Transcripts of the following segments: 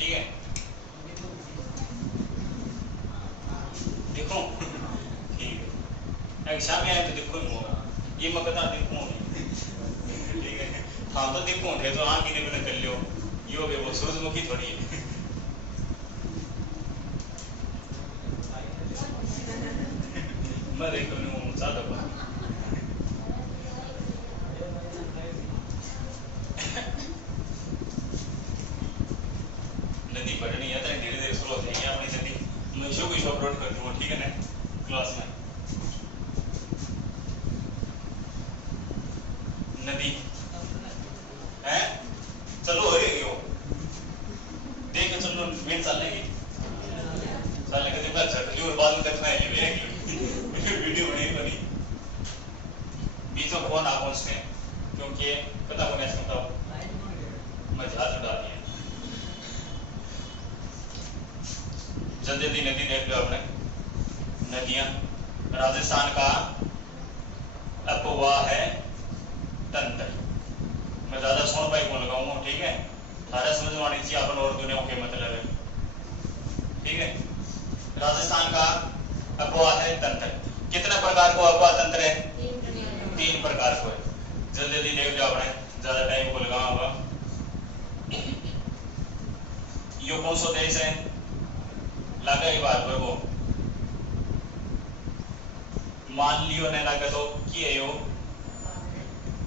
ठीक है, देखो ठीक है, एग्जाम में आए तो देखो नहीं होगा, ये मैं बता देखो नहीं, ठीक है, हाँ तो देखो थे तो आँख की निबन कर लो, यो भी वो सूरजमुखी थोड़ी है। मैं देखो नहीं हूँ ज़्यादा बात नदी बढ़नी है तो धीरे धीरे शुरू हो जाएगी अपनी नदी, मैं शो की शो अपलोड कर दूँगा, ठीक है ना, क्लास में नदी है, चलो हो रही हो देख के चलो मेन चल लेगी चल लेके देखा झटली और बाद में देखना है ये वीडियो बनी बनी बीच में फोन आप पहुंचते हैं क्योंकि पता होने से बताओ मैं जहाज उड़ा दिया जल्दी जल्दी नदी देख लो आपने, नदियां राजस्थान का अपवाह है तंत्र, मैं ज्यादा सोन भाई को लगाऊंगा, ठीक है, सारा समझ में आनी चाहिए अपन और दुनिया के मतलब है, ठीक है, राजस्थान का अपवाह है तंत्र, कितने प्रकार को अपवाह तंत्र है, 3 प्रकार को है, जल्दी जल्दी देख लो आपने, ज्यादा टाइम को लगाना होगा। यो कौन सा देश है, लगा ही बात पर वो मान लियो ने लगा तो किए यो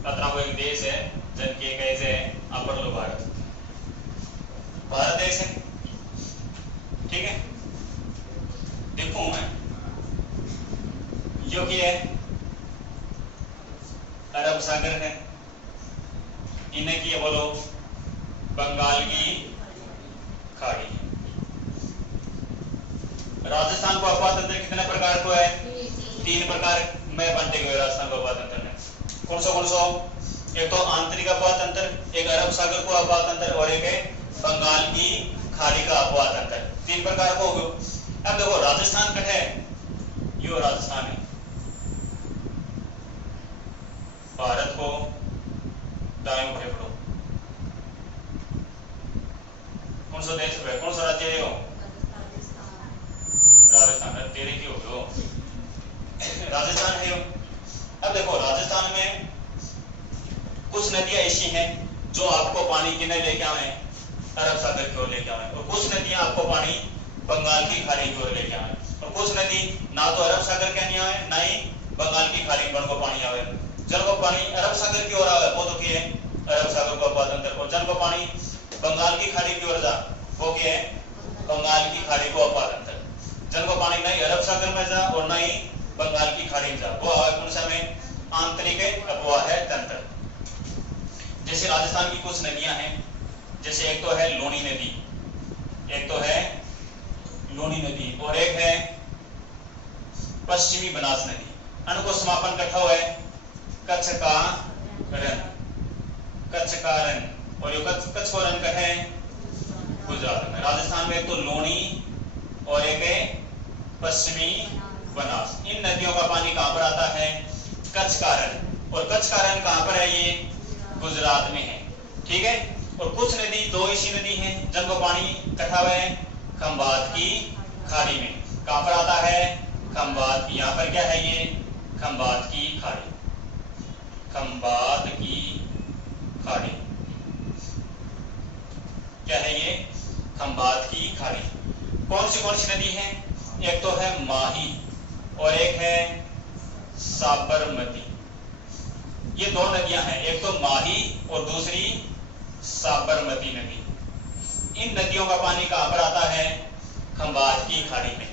अतना को एक देश है जन के कैसे है अपर लो भारत, भारत देश है, ठीक है, देखो मैं यो क्या है, अरब सागर है, इन्हें की बोलो बंगाल की खाड़ी, राजस्थान को अपवाह तंत्र कितने प्रकार को है, 3 प्रकार में बांटे गए राजस्थान को अपवाह तंत्र में, कौन सा, एक तो आंतरिक अपवाह तंत्र, एक अरब सागर को अपवाह तंत्र और एक है बंगाल की खाड़ी का अपवाह तंत्र, 3 प्रकार को हो। अब देखो राजस्थान का है, यो राजस्थान है, भारत को दाएं फेफड़ो, कौन सा देश है, कौन सा राज्य है यो, राजस्थान, तेरे की हो गयो राजस्थान है यो। अब देखो राजस्थान में कुछ नदियां ऐसी हैं जो आपको पानी किने लेके आए, अरब सागर की ओर लेके आए, और कुछ नदियां आपको पानी बंगाल की खाड़ी की ओर लेके आए, और कुछ नदी ना तो अरब सागर के नहीं आए ना ही बंगाल की खाड़ी पर को पानी आवे, जल को पानी अरब सागर की ओर आवे वो तो क्या है अरब सागर को अपवाह तंत्र, और जल को पानी बंगाल की खाड़ी की ओर जा वो क्या है बंगाल की खाड़ी को अपवाह तंत्र, जल को पानी नहीं अरब सागर में जा और ना ही बंगाल की खाड़ी में जा वो आवे कौन सा में आंतरिक अपवाह तंत्र। जैसे राजस्थान की कुछ नदियां हैं, जैसे एक तो है लोनी नदी, एक तो है लोनी नदी और एक है पश्चिमी बनास नदी, इनको समापन कट्ठा हुआ है कच्छ का रण, कच्छ का रण, और ये कच्छ का रण का है गुजरात में, राजस्थान में एक तो लोनी और एक है पश्चिमी बनास, इन नदियों का पानी कहां पर आता है कच्छ का रण, और कच्छ का रण कहां पर है ये गुजरात में है, ठीक है, और कुछ नदी दो ऐसी नदी हैं जिनका पानी इकट्ठा हुआ है खंबात की खाड़ी में, कहां पर आता है खंबात की, यहाँ पर क्या है ये खंबात की खाड़ी, खंबात की खाड़ी क्या है ये खंबात की खाड़ी। कौन सी नदी है, एक तो है माही और एक है साबरमती, ये 2 नदियां हैं, एक तो माही और दूसरी साबरमती नदी, इन नदियों का पानी कहां पर आता है खंबात की खाड़ी में,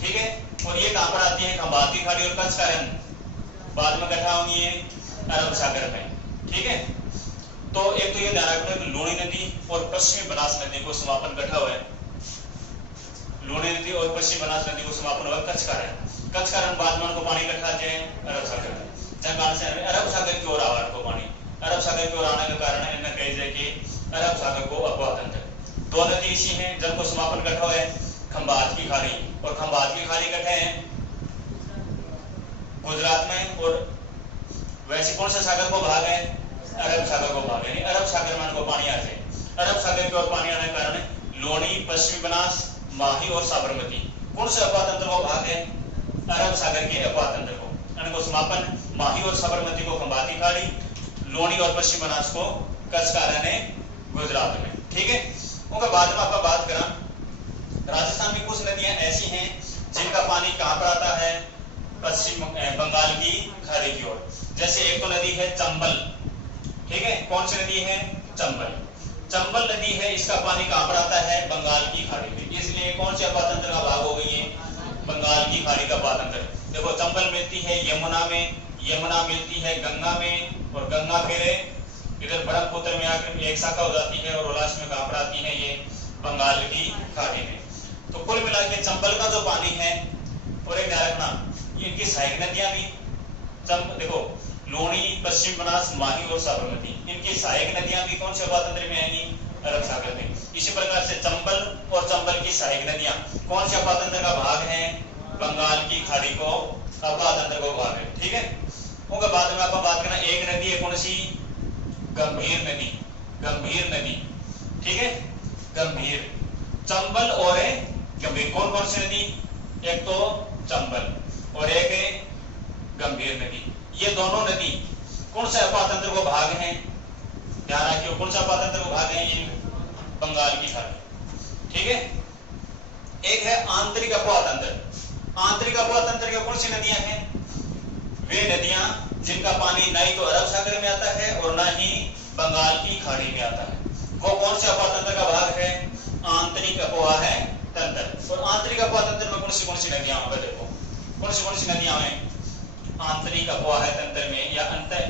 ठीक है, और ये कहां पर आती है खंबात की खाड़ी और कच्छ का रण बाद में इकट्ठा होंगी अरब सागर में, ठीक है, तो एक तो ये ध्यान रखना कि लूणी नदी और पश्चिमी बनास नदी को समापन इकट्ठा हुआ है, लूणी नदी और पश्चिमी बनास नदी को समापन हुआ कच्छ का रण, कच्छ का रण बाद में उनको पानी इकट्ठा जाए अरब सागर में, जहां से अरब सागर की ओर आवा को पानी, अरब सागर की ओर आने के कारण इन्हें कही जाए कि अरब सागर को अपवाह तंत्र। 2 नदी ऐसी हैं जिनको समापन इकट्ठा हुआ है खंबात की खाड़ी, और खंबात की खाड़ी इकट्ठे हैं गुजरात में, और वैसे कौन सा सागर को भाग है अरब सागर को भाग है, अरब सागर में इनको पानी आ जाए, अरब सागर की ओर पानी आने के कारण लोनी पश्चिमी बनास, माही और साबरमती कौन से अपातंत्र को भाग है? अरब सागर के अपातंत्र को। इनको समापन माही और साबरमती को खंबाती खाड़ी, लोनी और पश्चिम बनास को कच्छ का रण है गुजरात में। ठीक है, उनका बाद में आपका बात करा। राजस्थान में कुछ नदियां ऐसी हैं जिनका पानी कहां पर आता है? पश्चिम बंगाल की खाड़ी की ओर। जैसे एक तो नदी है चंबल। ठीक है, कौन सी नदी है? चंबल। चंबल नदी है, इसका पानी कहां पर आता है? बंगाल की खाड़ी में। इसलिए कौन से अपातंत्र का भाग हो गई है? बंगाल की खाड़ी का अपातंत्र। देखो चंबल मिलती है यमुना में, यमुना मिलती है गंगा में, और गंगा फिर इधर ब्रह्मपुत्र में आकर एक शाखा हो जाती है, और लास्ट में कहां पर आती है? ये बंगाल की खाड़ी में। तो कुल मिला के चंबल का जो पानी है, और एक ध्यान रखना ये इनकी सहायक नदियां भी देखो लोनी, पश्चिम बनास, माही और साबरमती, इनकी सहायक नदियां भी कौन से अपातंत्र में आएंगी? अरब सागर में। इसी प्रकार से चंबल और चंबल की सहायक नदियां कौन से अपातंत्र का भाग है? बंगाल की खाड़ी को अपातंत्र को भाग है। ठीक है, उनका बाद में आपको बात करना। एक नदी है कौन सी? गंभीर नदी। गंभीर नदी, ठीक है, गंभीर। चंबल और गंभीर, कौन कौन सी नदी? एक तो चंबल और एक है गंभीर नदी। ये दोनों नदी कौन से अपातंत्र को भाग हैं? ध्यान रखिए, कौन सा अपातंत्र को भाग है? ये बंगाल की खाड़ी। ठीक है, एक है आंतरिक अपातंत्र। आंतरिक अपातंत्र की कौन सी नदियां हैं? वे नदियां जिनका पानी ना ही तो अरब सागर में आता है और ना ही बंगाल की खाड़ी में आता है। वो कौन से अपातंत्र का भाग है? आंतरिक अपोह है तंत्र। और आंतरिक अपोह तंत्र में कौन सी नदियां हैं? देखो कौन सी नदियां हैं आंतरिक अपोह तंत्र में या अंतर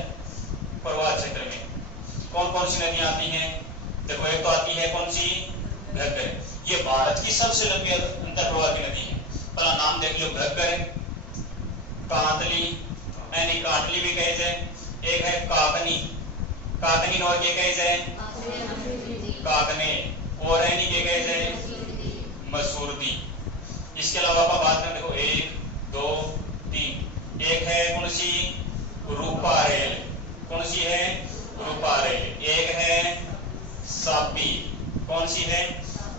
प्रवाह क्षेत्र में? कौन सी नदियां आती हैं? देखो एक तो आती है कौन सी? घग्गर। ये भारत की सबसे लंबी अंतर प्रवाह की नदी है। पहला नाम देख लो, घग्गर, कांतली, यानी काटली भी कहे जाए। एक है काकनी, काकनी और के कहे जाए काकने, और यानी के कहे जाए मसूरदी। इसके अलावा आप बात करें, देखो 1 2 3, एक है कौन सी? रूपारेल। कौन सी है? रूपारेल। एक है साबी। कौन सी है?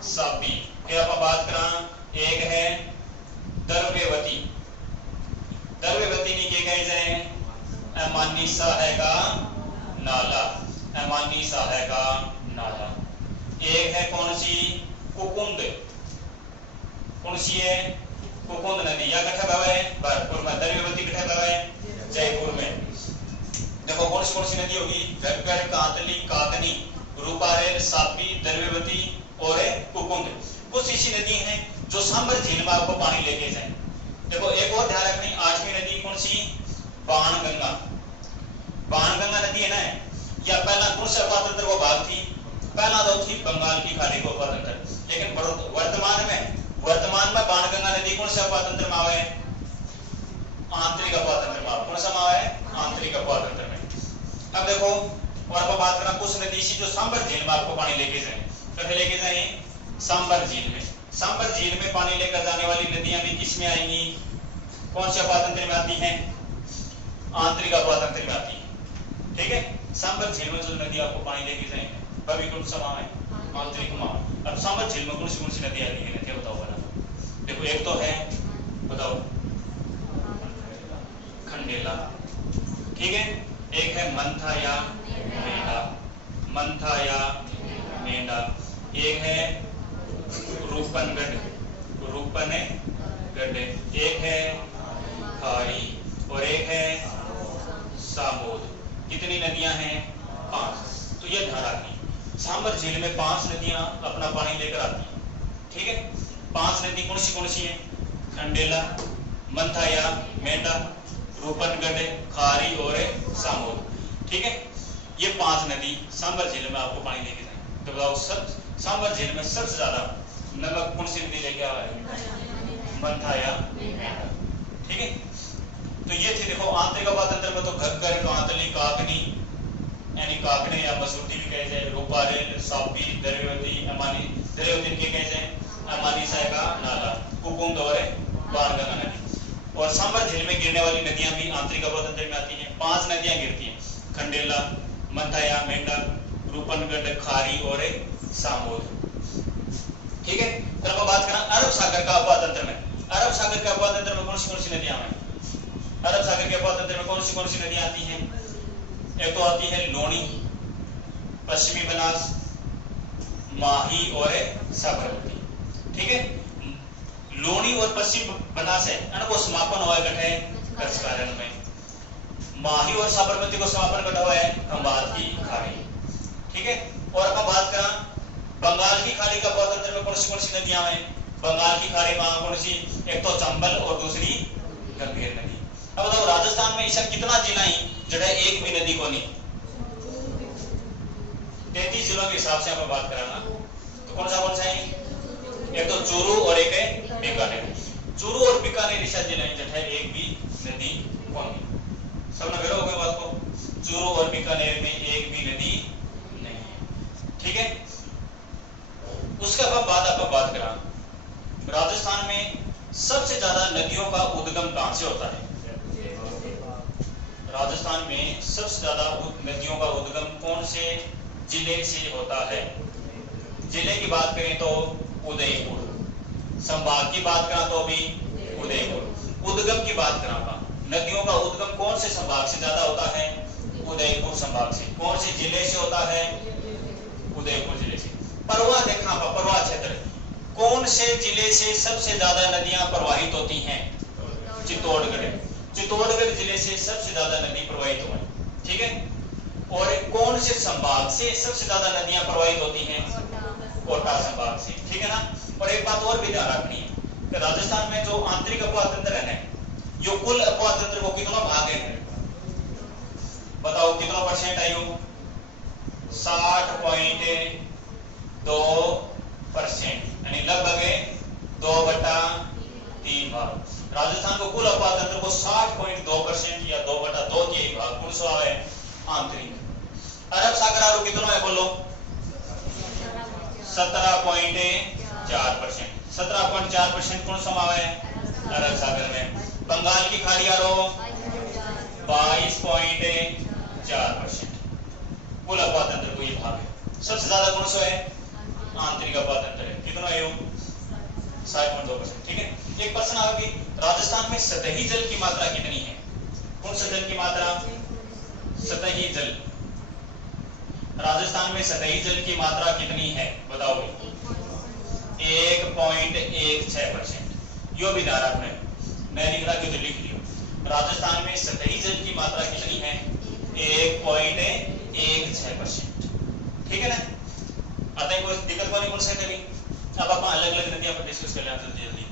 साबी। फिर आप बात करा, एक है दर्वेवती। दर्वेवती नहीं के कहे जाए अमानी है का नाला, अमानी है का नाला। एक है कौन सी? कुकुंद। कौन सी है? कुकुंद नदी। या कठा बाबा है भरतपुर में। दर्वेवती कठा बाबा है जयपुर में। देखो कौन सी नदी होगी? घग्गर, कांतली, काकनी, रूपारेल, सापी, दर्वेवती और कुकुंद। कुछ ऐसी नदी हैं जो सांबर झील में आपको पानी लेके जाए। देखो एक और ध्यान रखनी, 8वीं नदी कौन सी? बाणगंगा। बाणगंगा नदी है ना, या पहला कौन से अपातंत्र को भाग थी? पहला तो थी बंगाल की खाड़ी को अपातंत्र, लेकिन वर्तमान में बाणगंगा नदी कौन से अपातंत्र में आवे? आंतरिक अपातंत्र में। कौन सा में आवे? आंतरिक अपातंत्र में। अब देखो और आप बात करना कुछ नदी सी जो सांबर झील में आपको पानी लेके जाए। कहाँ लेके जाए? सांबर झील में। सांबर झील में पानी लेकर जाने वाली नदियां भी किसमें आएंगी? कौन से अपातंत्र में आती हैं? आंतरिक अपातंत्र में आती है। ठीक है, सांबर झील में जो नदी आपको पानी लेके जाएंगे वह कौन सा माह है? आंतरिक माह। अब सांबर झील में कौन सी नदी आती है? बताओ बना। देखो एक तो है, बताओ, खंडेला। ठीक है, एक है मंथा या मेंढा, मंथा या मेंढा। एक है रूपनगढ़, रूपनगढ़। एक है खारी और एक है सामोद। कितनी नदियां हैं? 5। तो ये ध्यान रखनी, सांबर झील में 5 नदियां अपना पानी लेकर आती हैं। ठीक है, 5 नदी कौन सी है? खंडेला, मंथा या मेंढा, रूपनगढ़, खारी और सामोद। ठीक है, ये 5 नदी सांबर झील में आपको पानी लेके जाएंगे। तो बताओ सांबर झील में सबसे ज्यादा नमक कौन सी नदी लेके आ रहा है? मंथा या मेंढा। ठीक है, तो ये थी। देखो आंतरिक अपातंत्र में तो घग्गर, कांतली, काकनी यानी काकड़े या मसूरदी भी कहे जाए, रूपारेल, सापी, दर्वेवती, अमानी, दर्वेवती के कहे जाए अमानी का नाला, कुकुंद और बाणगंगा नदी। और सांबर झील में गिरने वाली नदियां भी आंतरिक अपातंत्र में आती हैं। 5 नदियां गिरती हैं, खंडेला, मंथाया, मेंढा, रूपनगढ़, खारी और सामोद। ठीक है, सागर का अपातंत्र में, अरब सागर के अपातंत्र में कौन सी नदियां हैं? अरब सागर के अपातंत्र में कौन सी नदियां आती हैं? एक तो आती है लोनी, पश्चिमी बनास, माही और साबरमती। ठीक है, लोनी और पश्चिम बनास है ना, वो समापन हुआ है कचकारण में। माही और साबरमती को समापन कटा हुआ है खंबात की खाड़ी। ठीक है, और अब बात करा बंगाल की खाड़ी का अपातंत्र में कौन सी नदियां हैं? बंगाल की खाड़ी में कौन सी? एक तो चंबल और दूसरी गंभीर नदी। अब बताओ राजस्थान में ऐसा कितना जिला है जड़ा एक भी नदी को नहीं? 33 जिलों के हिसाब से आप बात कराना, तो कौन सा है? एक तो चूरू और एक है बीकानेर। चूरू और बीकानेर ऐसा जिला है जहाँ एक भी नदी कौन नहीं। सब नगर हो गए बात को, चूरू और बीकानेर में एक भी नदी नहीं है। ठीक है, उसके बाद आप बात करा राजस्थान में सबसे ज्यादा नदियों का उद्गम कहां से होता है? राजस्थान में सबसे ज्यादा नदियों का उद्गम कौन से जिले से होता है? जिले की बात करें तो उदयपुर, संभाग की बात करा तो भी उदयपुर। उद्गम की बात करा नदियों का उद्गम कौन से संभाग से ज्यादा होता है? उदयपुर संभाग से। कौन से जिले से होता है? उदयपुर जिले से। परवाह देखना, परवाह क्षेत्र कौन से जिले से सबसे ज्यादा नदियां प्रवाहित होती हैं? चित्तौड़गढ़। चित्तौड़गढ़ जिले से सबसे ज्यादा नदी प्रवाहित हुई। ठीक है, और कौन से संभाग से सबसे ज्यादा नदियां प्रवाहित होती हैं? कोटा संभाग से। ठीक है ना। और एक बात और भी ध्यान रखनी है कि राजस्थान में जो आंतरिक अपवातंत्र है, जो कुल अपवातंत्र को कितना भाग है? बताओ कितना परसेंट है? 60.2%, यानी लगभग 2/3 भाग। राजस्थान को कुल अपवातंत्र को 60.2% या 2/2 भाग कौन सा है? आंतरिक। अरब सागर आरो कितना है बोलो? 17.4%। 17.4% कौन सा है? अरब सागर में। बंगाल की खाड़ी आरो 22.4%। कुल अपवातंत्र को ये भाग है। सबसे ज्यादा कौन सा है? आंतरिक अपवातंत्र है। कितना है? 60.2%। ठीक है, एक प्रश्न आ गई, राजस्थान में सतही जल की मात्रा कितनी है? कौन सा जल की मात्रा? सतही जल। राजस्थान में सतही जल की मात्रा कितनी है बताओ? 1.16%। यो भी ध्यान रखना है, मैं लिख रहा तो लिख लियो। राजस्थान में सतही जल की मात्रा कितनी है? 1.16%। ठीक है ना। आता है कोई दिक्कत वाली कौन सा करी? अब आप अलग अलग नदियां पर डिस्कस कर लें जल्दी जल्दी।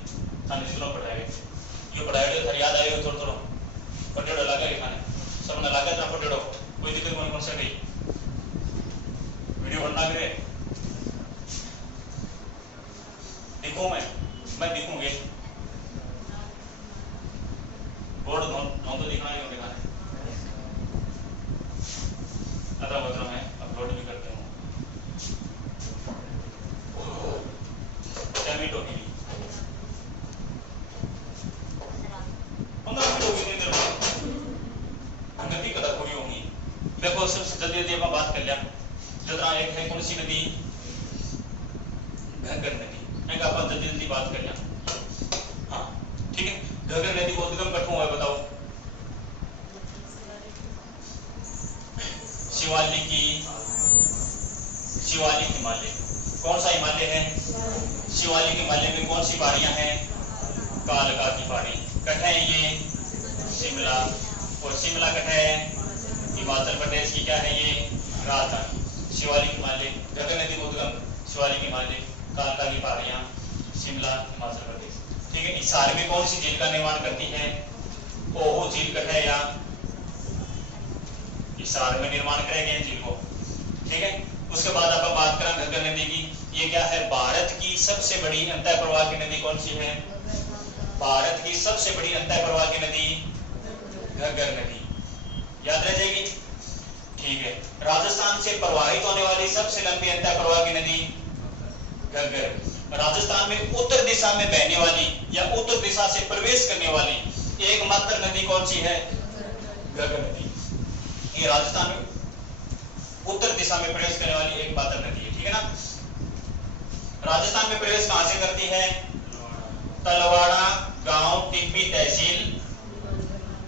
खाने जितना पढ़ाएंगे यो पढ़ाएंगे तो याद आएगा थोड़ा थोड़ा पटेड़ो लगा के खाने सब ना लगा था पटेड़ो। कोई दिक्कत कौन सा करी? वीडियो बनना करे देखो, मैं दिखूंगे बोर्ड तो दिखना ही दिखाने अदर मतलब मैं अपलोड भी करते हूँ। टैमिटो की 15 मिनट होगी देर में नदी कदा पूरी होगी। देखो सबसे जल्दी जल्दी अपन बात कर लिया। जरा एक है कौन सी नदी? घग्गर नदी। एक अपन जल्दी जल्दी बात कर लिया। हाँ ठीक है, घग्गर नदी को उद्गम कठों है बताओ? शिवालिक हिमालय। कौन सा हिमालय है? शिवालिक हिमालय में कौन सी पहाड़ियां हैं? कालका की पहाड़ी। कट है ये शिमला, और शिमला कट है हिमाचल प्रदेश की क्या है ये? राजधानी। शिवालिक हिमालय, घग्गर नदी को उद्गम शिवालिक हिमालय, कालका की पहाड़ियां, शिमला, हिमाचल प्रदेश। ठीक है, हिसार में कौन सी झील का निर्माण करती है? ओहो झील कट है या हिसार में निर्माण करेंगे झील को। ठीक है, उसके बाद आप बात करें घग्गर नदी की। ये क्या है? भारत की सबसे बड़ी अंतः प्रवाह की नदी कौन सी है? भारत की सबसे बड़ी अंतः प्रवाह की नदी घग्गर नदी। याद रह जाएगी। ठीक है, राजस्थान से प्रवाहित होने वाली सबसे लंबी अंतः प्रवाह की नदी घग्गर। राजस्थान में उत्तर दिशा में बहने वाली या उत्तर दिशा से प्रवेश करने वाली एकमात्र नदी कौन सी है? घग्गर नदी। ये राजस्थान में उत्तर दिशा में प्रवेश करने वाली एकमात्र नदी है। ठीक है ना। राजस्थान में प्रवेश कहां से करती है? तलवाड़ा गांव टिब्बी तहसील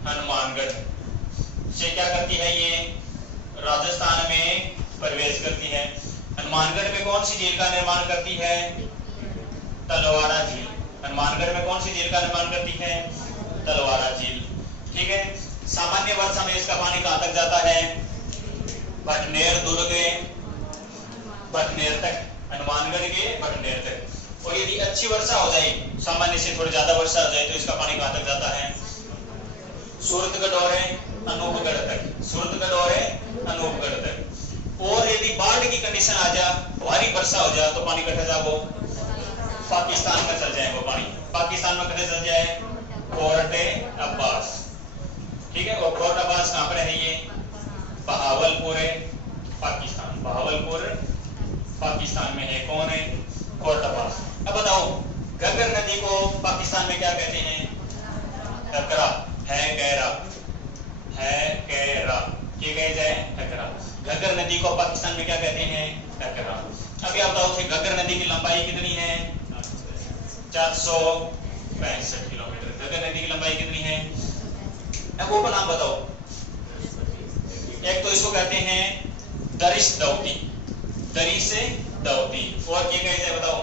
हनुमानगढ़ से क्या करती है, ये राजस्थान में प्रवेश करती है। हनुमानगढ़ में कौन सी झील का निर्माण करती है, तलवाड़ा झील। हनुमानगढ़ में कौन सी झील का निर्माण करती है, तलवाड़ा झील। ठीक है। सामान्य वर्षा में इसका पानी कहां तक जाता है, भटनेर दुर्ग भटनेर तक, हनुमानगढ़ के भटनेर तक। और यदि अच्छी वर्षा हो जाए, सामान्य से थोड़ी ज्यादा वर्षा हो जाए, तो इसका पानी कहां तक जाता है, सूरतगढ़ और अनूपगढ़ तक, सूरतगढ़ और अनूपगढ़ तक। और यदि बाढ़ की कंडीशन आ जा, भारी वर्षा हो जाए, तो पानी कटे जाए, वो पाकिस्तान में चल जाए। वो पानी पाकिस्तान में कटे चल जाए, कोर्ट अब्बास। ठीक है। और कोर्ट अब्बास कहां पर है, ये बहावलपुर पाकिस्तान, बहावलपुर पाकिस्तान में है। कौन है, कोर्ट अब्बास। अब बताओ घग्गर नदी को पाकिस्तान में क्या कहते हैं, घग्गरा है, गहरा है, गहरा, ये कहे जाए घग्गरा। घग्गर नदी को पाकिस्तान में क्या कहते हैं, घग्गरा। अभी आप बताओ कि घग्गर नदी की लंबाई कितनी है, 465 किलोमीटर। घग्गर नदी की लंबाई कितनी है, अब वो नाम बताओ। एक तो इसको कहते हैं दरिश दौती, दरी से दौती। और ये कहे जाए बताओ,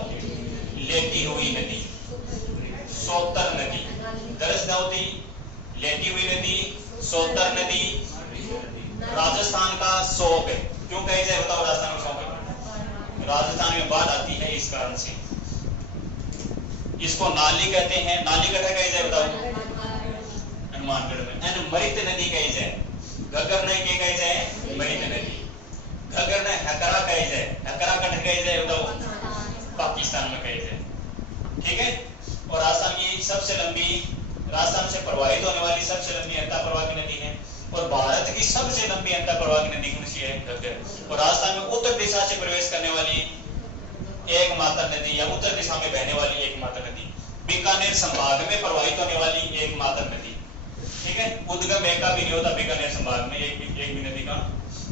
लेटी हुई नदी, सोतर नदी। दरिश दौती, लेटी हुई नदी, सोतर नदी। राजस्थान का शौक है, क्यों कहे जाए बताओ, राजस्थान का शौक है, राजस्थान में बाढ़ आती है इस कारण से। इसको नाली कहते हैं, नाली कटा कहे जाए बताओ, हनुमानगढ़ में। एंड मृत नदी कहे जाए, घग्गर नहीं के कहे जाए, मृत नदी। घग्गर ने हकरा कहे जाए, हकरा कट कहे जाए बताओ, पाकिस्तान में कहे जाए। ठीक है। और राजस्थान की सबसे लंबी, राजस्थान से प्रवाहित होने वाली सबसे लंबी अंतः प्रवाह की नदी है। और भारत की सबसे लंबी अंतः प्रवाह की नदी कौन सी है, घग्गर। और राजस्थान में उत्तर दिशा से प्रवेश करने वाली एकमात्र नदी, या उत्तर दिशा में बहने वाली एकमात्र नदी, बीकानेर संभाग में प्रवाहित होने वाली एकमात्र नदी। ठीक है। उद्गम एक का भी नहीं होता बीकानेर संभाग में, एक भी नदी का,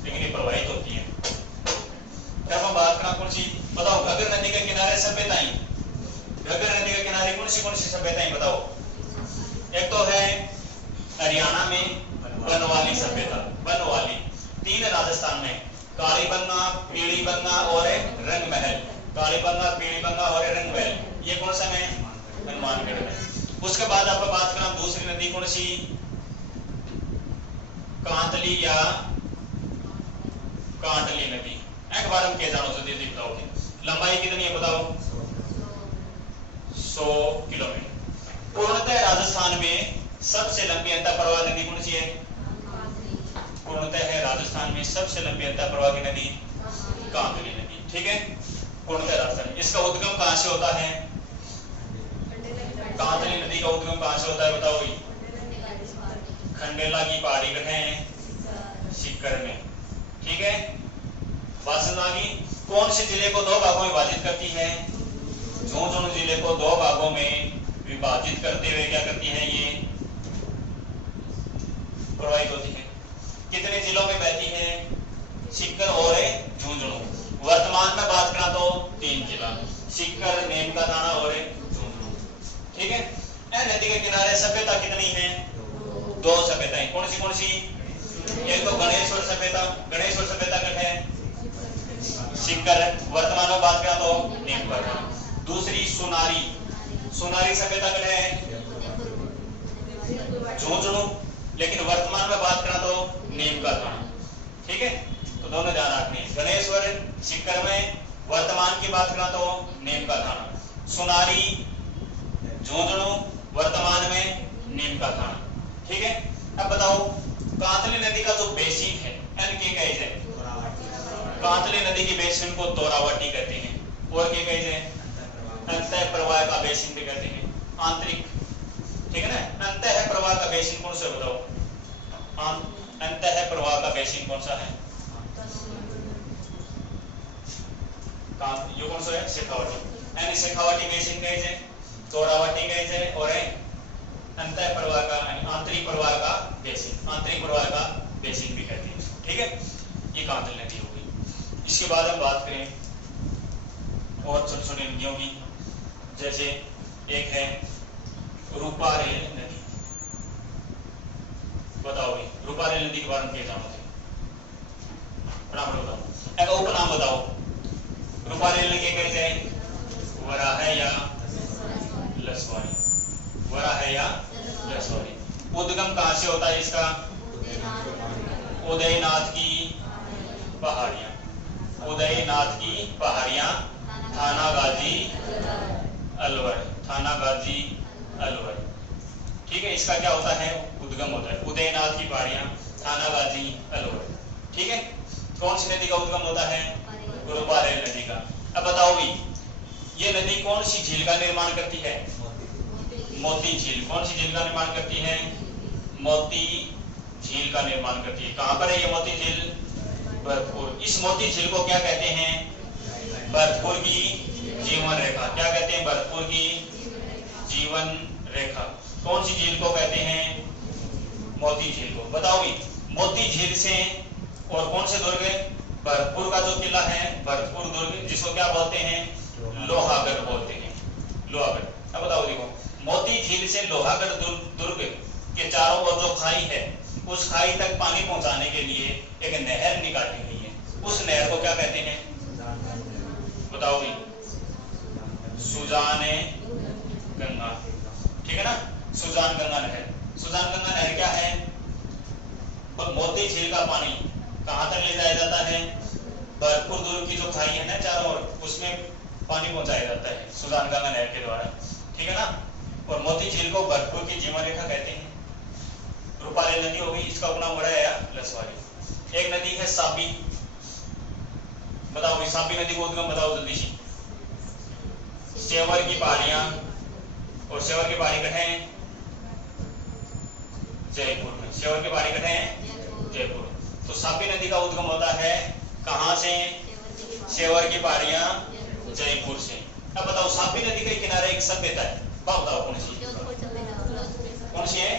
लेकिन ये प्रवाहित होती है। जब हम बात करें कौन सी, बताओ घग्गर नदी के किनारे सभ्यताएं, घग्गर नदी के किनारे कौन सी सभ्यताएं बताओ। एक तो है हरियाणा में बनवाली सभ्यता, बनवाली। 3 राजस्थान में, कालीबंगा, पीलीबंगा और रंगमहल। कालीबंगा, पीलीबंगा और रंगमहल, ये कौन सा है, हनुमानगढ़ में। उसके बाद आप बात करें दूसरी नदी कौन सी, कांतली या कांटली नदी। एक बार हम क्या जानो तो दीदी बताओ, लंबाई कितनी है बताओ, 100 किलोमीटर। पूर्णतः राजस्थान में सबसे लंबी अंतः प्रवाह नदी कौन सी है, पूर्णतः है राजस्थान में सबसे लंबी अंतः प्रवाह की नदी कांतली नदी। ठीक है। पूर्णतः राजस्थान, इसका उद्गम कहां से होता है, कांतली नदी का उद्गम कहां से होता है बताओ, खंडेला की पहाड़ी है सीकर में। ठीक है। वासनागी कौन से जिले को 2 भागों में विभाजित करती है, झुंझुनू जिले को 2 भागों में विभाजित करते हुए क्या करती है, ये प्रवाहित होती है। कितने जिलों में बहती है, सीकर और झुंझुनू। वर्तमान में बात करा तो 3 जिला, सीकर, नीमका थाना और झुंझुनू। ठीक है। नदी के किनारे सभ्यता कितनी है, 2 सभ्यताएं। कौन सी, एक तो गणेश्वर सभ्यता, गणेश्वर सभ्यता कट है सीकर, वर्तमान में बात करा तो नीमका। दूसरी सोनारी, सोनारी सभ्यता कट है झुंझुनू, लेकिन वर्तमान में बात करा तो नीमका थाना। ठीक है। तो दोनों ध्यान रखनी है, गणेश्वर सीकर में, वर्तमान की बात करा तो नीमका थाना। सोनारी झुंझुनू, वर्तमान में नीमका थाना। ठीक है। अब बताओ कांतली नदी का जो बेसिन है, एनके कहे जाए, कांतली नदी की बेसिन को तोरावटी कहते हैं। और क्या कहे जाए, अंतः प्रवाह का बेसिन भी कहते हैं, आंतरिक। ठीक है ना। अंतः प्रवाह का बेसिन कौन सा बताओ, अंतः प्रवाह का बेसिन कौन सा है, ये कौन सा है, शेखावटी। यानी शेखावटी बेसिन कहे जाए, तोरावटी कहे जाए, और अंतः प्रवाह का, आंतरिक प्रवाह का बेसिन, आंतरिक प्रवाह का बेसिन भी कहते हैं। ठीक है। ये कांतली नदी हो गई। इसके बाद हम बात करें और छोटी छोटी नदियों की, जैसे एक है रूपारेल नदी। बताओ भाई रूपारेल नदी के बारे में क्या जानो थे? बराबर बताओ। एक उपनाम बताओ रूपारेल के कहे जाए? वरा है या लसवारी? वरा है या लसवारी? उद्गम कहां से होता है इसका? उदयनाथ की पहाड़ियां। उदयनाथ की पहाड़ियां, थानागाजी अलवर। थानागाजी अलवर, ठीक है। इसका क्या होता है? उद्गम होता है। उदयनाथ की पहाड़ियां, थानागाजी अलवर, ठीक है। कौन सी नदी का उद्गम होता है? रूपारेल नदी का। अब बताओ भाई ये नदी कौन सी झील का निर्माण करती है? मोती झील। कौन सी झील का निर्माण करती है? मोती झील का निर्माण करती है। कहां पर है ये मोती झील? भरतपुर। इस मोती झील को क्या कहते हैं? भरतपुर की जीवन रेखा। क्या कहते हैं? भरतपुर की जीवन रेखा। कौन सी झील को कहते हैं? मोती झील को। बताओ भाई मोती झील से और कौन से दुर्ग? भरतपुर का जो किला है भरतपुर दुर्ग, जिसको क्या बोलते हैं? लोहागढ़ बोलते हैं। लोहागढ़। अब बताओ देखो मोती झील से लोहागढ़ दुर्ग के चारों ओर जो खाई है उस खाई तक पानी पहुंचाने के लिए एक नहर निकाली गई है। उस नहर को क्या कहते हैं? बताओ भाई। सुजान गंगा, ठीक है ना। सुजान गंगा नहर। सुजान गंगा नहर क्या है? मोती झील का पानी कहां तक ले जाया जाता है? भरतपुर दुर्ग की जो खाई है ना चारों ओर, उसमें पानी पहुंचाया जाता है सुजान गंगा नहर के द्वारा, ठीक है ना। और मोती झील को भरतपुर की जीवन रेखा कहते हैं। रूपारेल नदी होगी, इसका उपनाम हो रहा है लसवारी। एक नदी है साबी। बताओ भाई साबी नदी को उद्गम बताओ जल्दी से। सेवर की पहाड़ियां, और सेवर की पहाड़ी कटे हैं जयपुर में। सेवर की पहाड़ी कटे हैं जयपुर। तो साबी नदी का उद्गम होता है कहां से? सेवर की पहाड़ियां जयपुर से। अब बताओ साबी नदी के किनारे एक सभ्यता है, बताओ कौन सी? कौन सी है?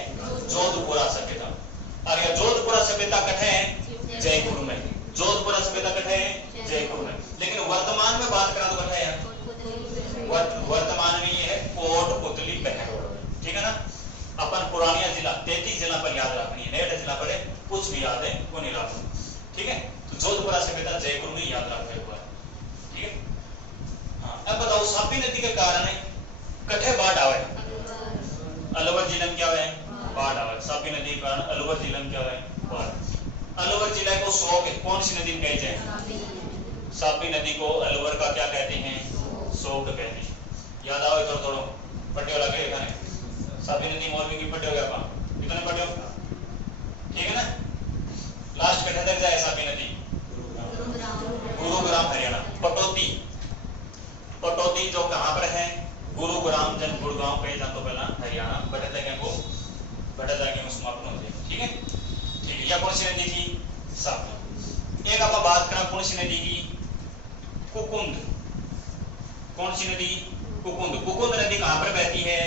जोधपुरा सभ्यता। अरे जोधपुरा सभ्यता कटे हैं जयपुर में। जोधपुरा सभ्यता कटे हैं जयपुर में। लेकिन वर्तमान में बात करा तो कटे है वर्तमान में ये है कोटपुतली बहरोड, ठीक है ना। अपन पुरानिया जिला 33 जिला पर याद रखनी है, नया जिला पर कुछ भी याद है वो नहीं रखना, ठीक है। तो जोधपुरा सभ्यता जयपुर में याद रखा हुआ है, ठीक है। हाँ अब बताओ साबी नदी के कारण कठे बाढ़ आवे? अलवर जिले में क्या है? बाढ़ आवे। साबी नदी के कारण अलवर जिले में क्या है? बाढ़। अलवर जिले को शोक कौन सी नदी में कहते हैं? साबी नदी को अलवर का क्या कहते हैं? शोक कहते हैं। याद आओ थोड़ा थोड़ा पट्टे वाला के खाने। साबी नदी मोरबी की पट्टे हो गया पा कितने पट्टे हो, ठीक है ना। लास्ट कठे तक जाए साबी नदी? गुरुग्राम हरियाणा। पटौदी, पटौदी जो कहां पर है? गुरुग्राम जन गुड़गांव कहे जान तो पहला हरियाणा बटे जाएंगे को बटे जाएंगे में समापन हो जाए, ठीक है। ठीक है, यह कौन सी नदी की? साबी। एक आप बात करें कौन सी नदी की? कुकुंद। कौन सी नदी? कुकुंद। कुकुंद नदी कहां पर बहती है?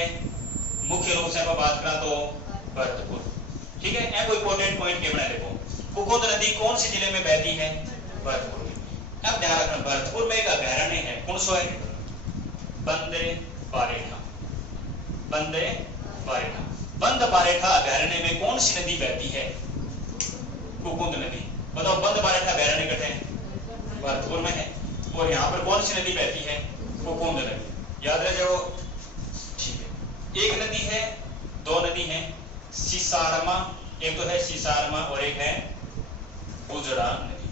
मुख्य रूप से आप बात करें तो भरतपुर, ठीक है। एक इंपॉर्टेंट पॉइंट के बना देखो कुकुंद नदी कौन से जिले में बहती है? भरतपुर में। अब ध्यान रखना भरतपुर में एक अभयारण्य है, कौन सा है? बंदे बारेठा। बंदे बारेठा। बंद बारेठा अभयारण्य में कौन सी नदी बहती है? कुकुंद नदी। बताओ बंद बारेठा अभयारण्य कटे हैं भरतपुर में है, और यहाँ पर कौन सी नदी बहती है? कुकुंद नदी। याद रह जाओ, ठीक है। एक नदी है, दो नदी है, सिसारमा, एक तो है सिसारमा और एक है उजड़ा नदी।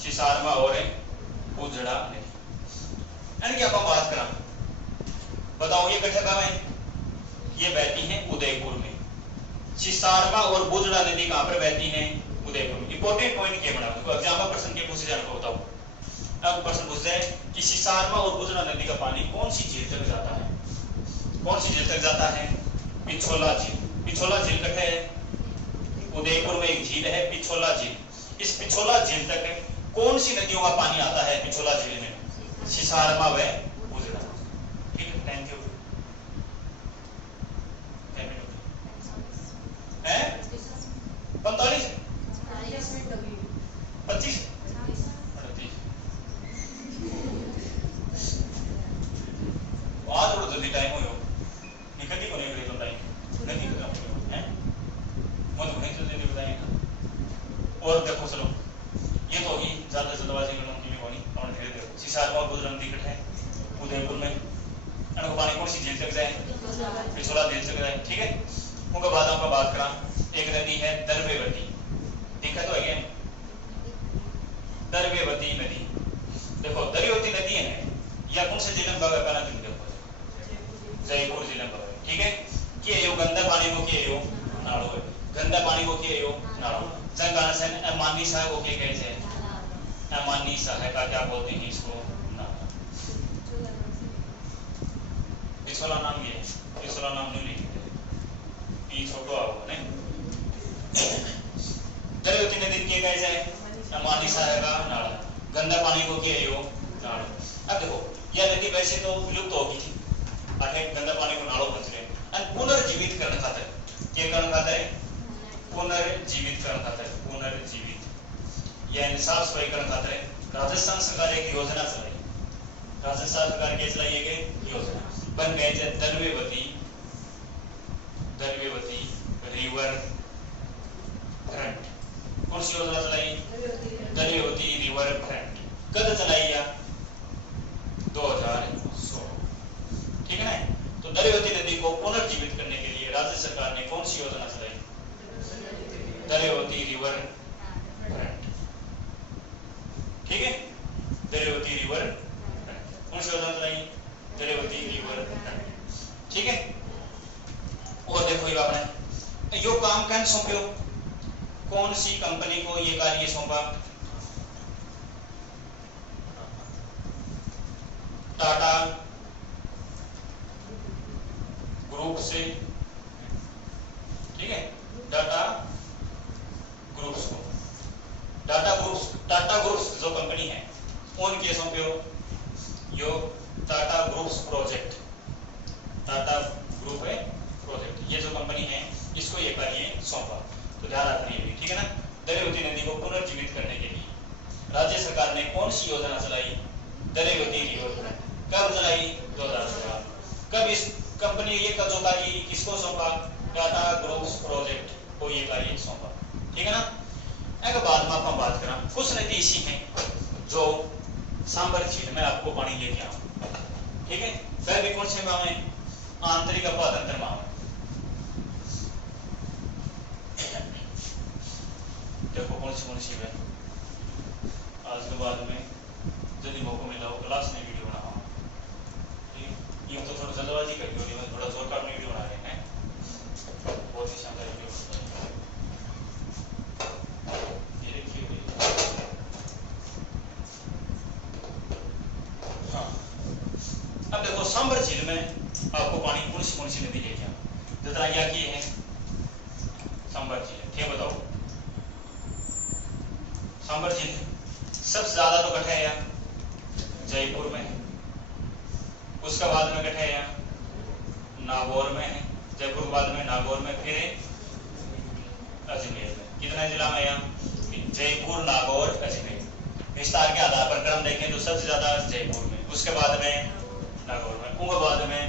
सिसारमा और एक उजड़ा नदी, यानी कि आप बात करा बताओ ये कठे गाँव है? ये बहती है उदयपुर में। सिसारमा और बुजड़ा नदी कहां पर बहती है? उदयपुर में। इंपॉर्टेंट पॉइंट क्या बना तो एग्जाम में प्रश्न के पूछे जाने को बताओ। अब प्रश्न पूछते हैं कि सिसारमा और बुजड़ा नदी का पानी कौन सी झील तक जाता है? कौन सी झील तक जाता है? पिछोला झील। पिछोला झील कटे है उदयपुर में एक झील है पिछोला झील। इस पिछोला झील तक कौन सी नदियों का पानी आता है? पिछोला झील में सिसारमा व बुजड़ा, ठीक है। Thank you. है 45 25 आज थोड़ा जल्दी टाइम हो निकल नदी कट है उदयपुर में, अनको पानी कौन सी झील तक जाए, पिछोला झील तक जाए। ठीक है, उनका बाद आपका बात करा, एक नदी है दरवेवती, देखा तो है दरवेवती नदी। देखो दरवेवती नदी है या कौन से जिले में बगा पहला दिन देखो जयपुर जिले में। ठीक है, कि यो गंदा पानी को कि यो नाड़ो है, गंदा पानी को कि यो नाड़ो। जन कारण से अमानी सा को के कहे छे, अमानी सा है का क्या बोलते हैं इसको ना, पिछला नाम ये पिछला नाम नहीं लिखते पी छोटो आओ ने। दरवेवती नदी के कहे छे अमानी सा है का नाड़ा, गंदा पानी को कि यो नाड़ो। अब देखो यह नदी वैसे तो विलुप्त हो गई थी, आखिर गंदा पानी को नाड़ो बच रहे और पुनर्जीवित करने खातिर क्या करने खातिर, पुनर्जीवित करने खातिर, पुनर्जीवित या साफ सफाई करने खातिर राजस्थान सरकार एक योजना चलाई। राजस्थान सरकार के चलाई एक योजना बन गए थे दरवेवती रिवर फ्रंट। कौन सी योजना चलाई, दरवेवती रिवर फ्रंट। कब चलाई या 2016। ठीक है ना, तो दरवेवती नदी को पुनर्जीवित करने के लिए राज्य सरकार ने कौन सी योजना चलाई, दरवेवती रिवर फ्रंट। ठीक है, दरवेवती रिवर फ्रंट कौन सी योजना चलाई, दरवेवती रिवर फ्रंट। ठीक है, और देखो ये आपने यो काम कौन सौंप्यो, कौन सी कंपनी को ये कार्य सौंपा, टाटा ग्रुप से। ठीक है, टाटा ग्रुप्स को, टाटा ग्रुप्स जो कंपनी है उनके सौंप्यो यो Tata groups project, Tata group है प्रोजेक्ट, ये जो कंपनी है इसको ये कार्य सौंपा। तो ध्यान रखनी है, ठीक है ना। दरवेवती नदी को पुनर्जीवित करने के लिए राज्य सरकार ने कौन सी योजना चलाई, दरवेवती रिवर फ्रंट। कब चलाई, 2016। कब इस कंपनी ये जो कार्य किसको सौंपा, टाटा ग्रुप्स प्रोजेक्ट को ये कार्य सौंपा। ठीक है ना। एक बाद में हम बात करा कुछ नदी ऐसी हैं जो सांबर झील में आपको पानी लेके आऊं। ठीक है, वह भी कौन से माह में, आंतरिक अपातंत्र माह में। देखो कौन सी है, आज के बाद में यदि मौका मिला हो क्लास में वीडियो बना, ये तो थोड़ा जल्दबाजी करके हो रही है, थोड़ा जोर का वीडियो बना रहे हैं, बहुत ही शानदार वीडियो। ये देखिए हाँ, अब देखो सांबर झील में आपको पानी कौन सी नदी लेके जितना क्या की है सांबर झील क्या बताओ, सांबर झील सबसे ज्यादा तो कट है यार जयपुर में, उसका बाद में कट है यहाँ नागौर में है, जयपुर के बाद में नागौर में, फिर अजमेर में। कितना जिला में यहाँ, जयपुर नागौर अजमेर। विस्तार के आधार पर क्रम देखें तो सबसे ज्यादा जयपुर में, उसके बाद में नागौर में, उसके बाद में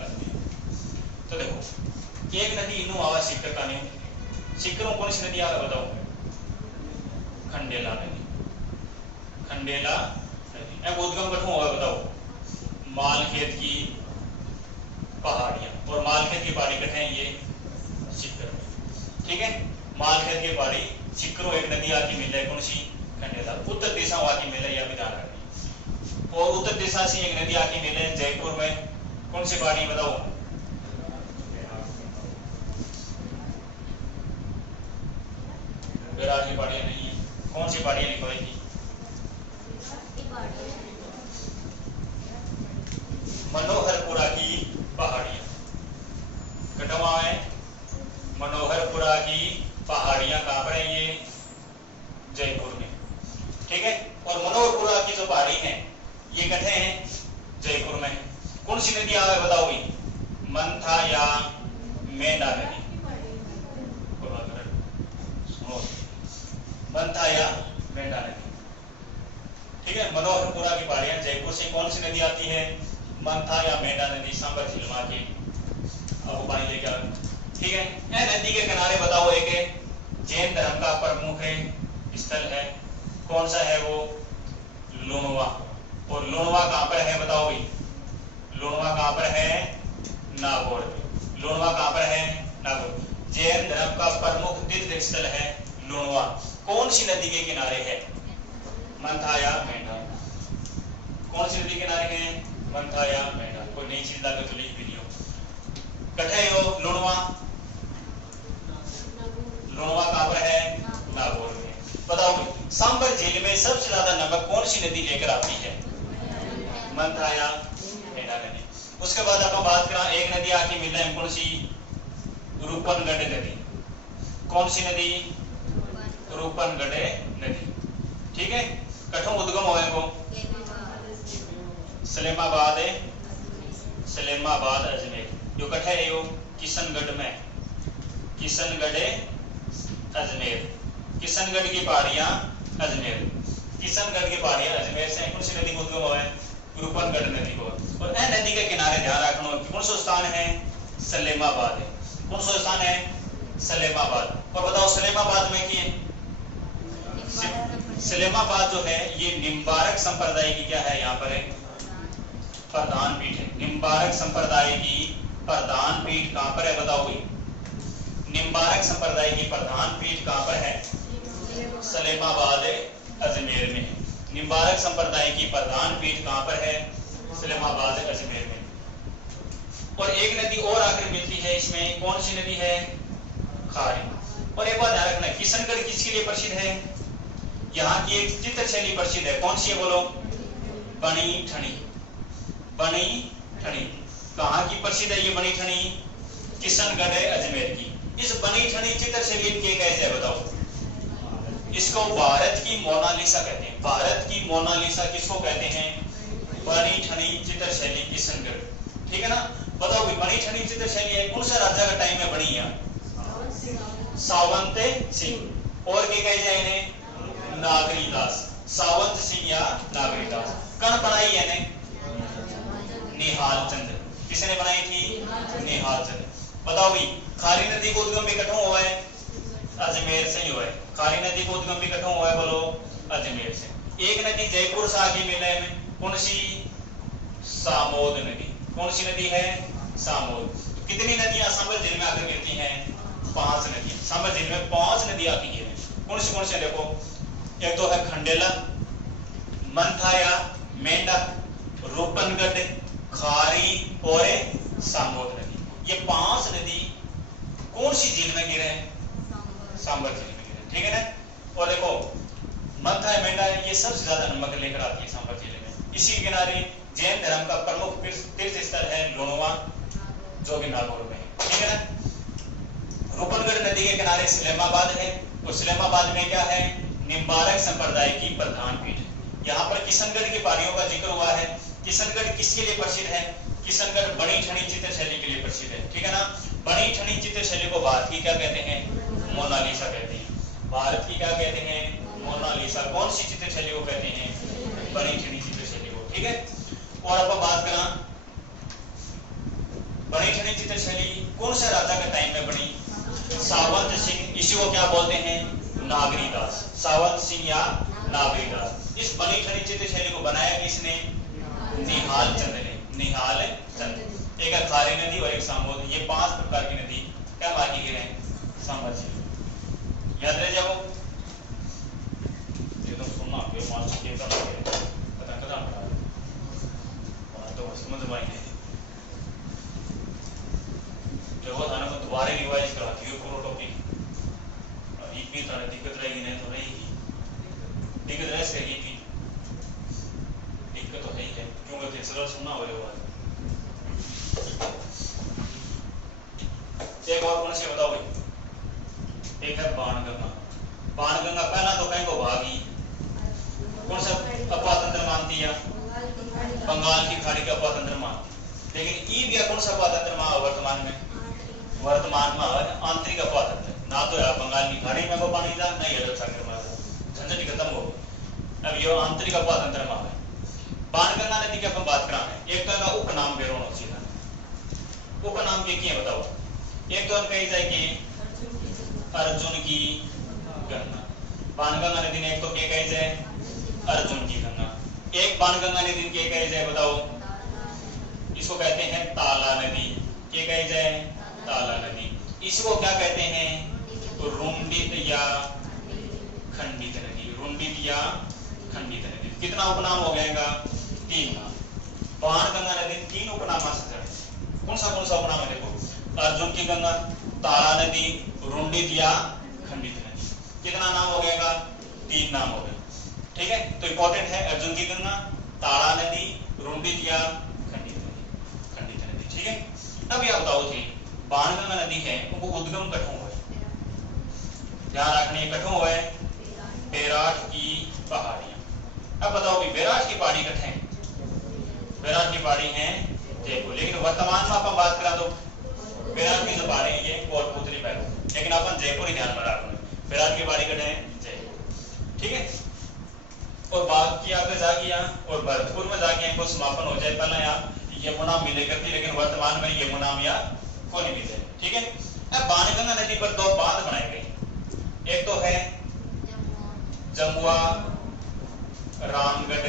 अजमेर। तो देखो एक नदी इनू आवा सिक्कर का नहीं, सिक्करों कौन सी नदी आ रहा बताओ, खंडेला नदी, खंडेला नदी। उद्गम कठों होगा बताओ, मालखेत की पहाड़ियां, और मालखेत की पहाड़ी कट है ये सिक्कर में। ठीक है, मालखेत की पहाड़ी सिक्करों एक नदी आके मिल है कौन सी, खंडेला। उत्तर दिशा आके मिले या भी ध्यान रखनी, और उत्तर दिशा से एक नदी आके मिले जयपुर में, कौन सी पहाड़ी बताओ, बैराज की पहाड़ियां नहीं है, कौन सी पहाड़ियां लिखवाएगी, मनोहरपुरा की पहाड़ियां। कटवा है मनोहरपुरा की पहाड़ियां, कहां पर है ये, जयपुर में। ठीक है, और मनोहरपुरा की जो पहाड़ी है ये कटे हैं जयपुर में। कौन सी नदी आ रहा है बताओगी, मंथा या मेंढा नदी, मंथा या मेंढा नदी। ठीक है, मनोहरपुरा की पहाड़ियां जयपुर से कौन सी नदी आती है, मंथा या मेंढा नदी, सांबर झील के आपको पानी लेकर। ठीक है, यह नदी के किनारे बताओ एक जैन धर्म का प्रमुख स्थल है, कौन सा है वो, लुणवा। और लुणवा कहां पर है बताओ भाई? लुणवा कहां पर है? नागौर में। लुणवा कहां पर है? नागौर। जैन धर्म का प्रमुख तीर्थ स्थल है लुणवा। कौन सी नदी के किनारे है? मंथा या मेंढा। कौन सी नदी किनारे है? मंथा या मेंढा। कोई नई चीज लाके तो लिख भी दियो। कठे हो लुणवा। लुणवा कहां पर है? नागौर में। बताओ सांबर झील में सबसे ज्यादा नमक कौन सी नदी लेकर आती है? मंथा या मेंढा नदी। उसके बाद आप बात करा एक नदी आके मिला है कौन सी? रूपनगढ़ नदी। कौन सी नदी? रूपनगढ़ नदी। ठीक है। कठों उद्गम होए को सलेमाबाद अजमेर। जो कठे है यो किशनगढ़ में। किशनगढ़ अजमेर। किशनगढ़ की पहाड़ियां अजमेर। किशनगढ़ की पहाड़ियां अजमेर से कौन सी नदी को उद्गम हुआ है? रूपनगढ़ नदी को। और यह नदी के किनारे ध्यान रखना कौन सा स्थान है? सलेमाबाद है। कौन सा स्थान है? सलेमाबाद। और बताओ सलेमाबाद में की सलेमाबाद जो है ये निम्बारक संप्रदाय की क्या है? यहाँ पर है प्रधान पीठ है। निम्बारक संप्रदाय की प्रधान पीठ कहां पर है बताओ भाई? निम्बारक संप्रदाय की प्रधान पीठ कहां पर है? सलेमाबाद अजमेर में है। निम्बारक संप्रदाय की प्रधान पीठ कहां पर है? सलेमाबाद अजमेर में। और एक नदी और आकर मिलती है इसमें। कौन सी नदी है? खारी। और एक बात ध्यान रखना किशनगढ़ किसके लिए प्रसिद्ध है? यहाँ की एक चित्रशैली प्रसिद्ध है। कौन सी है बोलो? बनी ठनी। बनी ठनी कहाँ की प्रसिद्ध है? ये बनी ठनी किशनगढ़ अजमेर की। इस बनी ठनी चित्रशैली के कैसे है बताओ? इसको भारत की मोनालिसा कहते हैं। भारत की मोनालिसा किसको कहते हैं? बनी ठनी चित्रशैली किशनगढ़। ठीक है ना। बताओ बनी ठनी चित्रशैली है कौन सा राजा का टाइम में बनी है? सावंत सिंह। और क्या कहे जाए इन्हें? नागरीदास। सावंत सिंह या नागरीदास। कौन बनाई है ने? निहाल चंद। किसने बनाई थी? निहाल चंद। बताओ भाई खारी नदी को उद्गम भी कठों हुआ है? अजमेर से ही हुआ है। खारी नदी को उद्गम भी कठों हुआ है बोलो? अजमेर से। एक नदी जयपुर से आगे मिले में कौन सी? सामोद नदी। कौन सी नदी है? सामोद। तो कितनी नदियां सांबर झील में आकर मिलती हैं? 5 नदियां। सांबर झील में 5 नदियां आती है। कौन सी देखो? एक तो है खंडेला, मंथा या मेंढा, रूपनगढ़, खारी और सामोद नदी। ये 5 नदी कौन सी झील में गिरे हैं? सांबर झील में गिरे। ठीक है ना। और देखो मंथा या मेंढा ये सबसे ज्यादा नमक लेकर आती है सांबर झील में। इसी के किनारे जैन धर्म का प्रमुख तीर्थ स्थल है लुणवा जो कि नागौर में है। ठीक है ना। रूपनगढ़ नदी के किनारे सलेमाबाद है। और सलेमाबाद में क्या है? निम्बारक संप्रदाय की प्रधान पीठ है। यहाँ पर किशनगढ़ की पहाड़ियों का जिक्र हुआ है। किशनगढ़ किसके लिए प्रसिद्ध है? किशनगढ़ बनी ठनी चित्रशैली के लिए प्रसिद्ध है। ठीक है ना। बनी ठनी चित्रशैली को भारत की क्या कहते हैं? मोनालिसा कहते हैं। भारत की क्या कहते हैं? मोनालिसा। कौन सी चित्रशैली को कहते हैं? बनी ठनी चित्रशैली को। ठीक है। और अब बात करा बनी ठनी चित्रशैली कौन सा राजा के टाइम में बनी? सावंत सिंह। इसी को क्या बोलते हैं? नागरीदास। सावंत सिंह या नागरीदास। इस बनी ठनी चित्रशैली को बनाया किसने? निहाल चंद ने। निहाल चंद। एक है खारी नदी और एक सामोद। ये 5 प्रकार की नदी क्या मार्गी गिरे? सांबर झील। याद रह जाओ। ये तो सुनना के मास्टर के तरह पता कदा और तो समझ में आई देखो थाने को दोबारा रिवाइज करा दियो पूरा टॉपिक। एक भी थाने दिक्कत रहेगी नहीं तो रहेगी। दिक्कत रह सकेगी। दिक्कत तो है ही है क्योंकि फिर सुनना हो रहा है। एक और कौन सी बताओ भाई? एक है बाणगंगा। बाणगंगा पहला तो कहीं को भागी कौन सा अपातंत्र मानती है? बंगाल की खाड़ी का अपातंत्र मानती। लेकिन ई भी कौन सा अपातंत्र मान वर्तमान में? वर्तमान में आंतरिक अपातंत्र। ना तो है बंगाल की खाड़ी में को पानी था नहीं है सागर में झंझट खत्म हो। अब ये आंतरिक अपातंत्र में है। बाणगंगा नदी की अपन बात करा है। एक तो का उपनाम बेरोन होती है। उपनाम के क्या बताओ? एक तो कही जाए कि अर्जुन की गंगा। बाणगंगा नदी ने एक तो क्या कही जाए? अर्जुन की गंगा। एक बाणगंगा नदी के कहे जाए बताओ, इसको कहते हैं ताला नदी। क्या कहे जाए? ताला नदी। इसको क्या कहते हैं? रुंडित या खंडित नदी। रुंडित या खंडित नदी। कितना उपनाम हो जाएगा? 3 नाम। बाणगंगा नदी 3 उपनाम आ सकते हैं। कौन सा उपनाम है? देखो, अर्जुन की गंगा, ताला नदी, रुंडित या खंडित नदी। कितना नाम हो जाएगा? 3 नाम हो गए। ठीक है, तो इंपॉर्टेंट है अर्जुन की गंगा, ताला नदी, रुंडित या खंडित नदी। ठीक है, अब यह बताओ जी, बाणगंगा नदी है उनको उद्गम कठों हुआ है, ध्यान रखने कठों हुआ है बैराठ की पहाड़ियां। अब बताओ भी बैराठ की पहाड़ी कठे हैं? बैराठ की पहाड़ी है जयपुर, लेकिन वर्तमान में अपन बात करा तो बैराठ की जो पहाड़ी है ये कोटपुतली पैरो, लेकिन अपन जयपुर ही ध्यान में रखना। बैराठ की पहाड़ी कठे हैं जयपुर। ठीक है, और बाकी आगे जाके यहाँ और भरतपुर में जाके इनको समापन हो जाए। पहले यहाँ यमुना मिले करती, लेकिन वर्तमान में यमुना या को नहीं मिले। ठीक है, अब बाणगंगा नदी पर 2 बांध बनाए गए। एक तो है जमुआ रामगढ़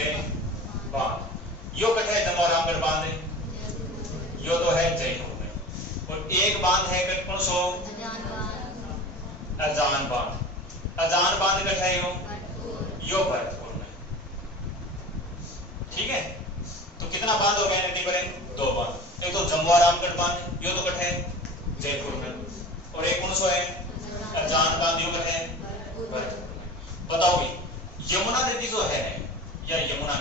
बांध, यो कठे है जमुआ रामगढ़ बांध, यो तो है जयपुर में। और एक बांध है कौन सो? अजान बांध। अजान बांध कठे है यो भरतपुर में। ठीक है, तो कितना बांध हो गए नदी पर? 2 बांध। एक तो जमुआ रामगढ़ बांध, यो तो कठे है जयपुर में, और एक कौन सो है? अजान बांध, यो कठे है भरतपुर में। बताओ भाई, यमुना नदी जो है या यमुना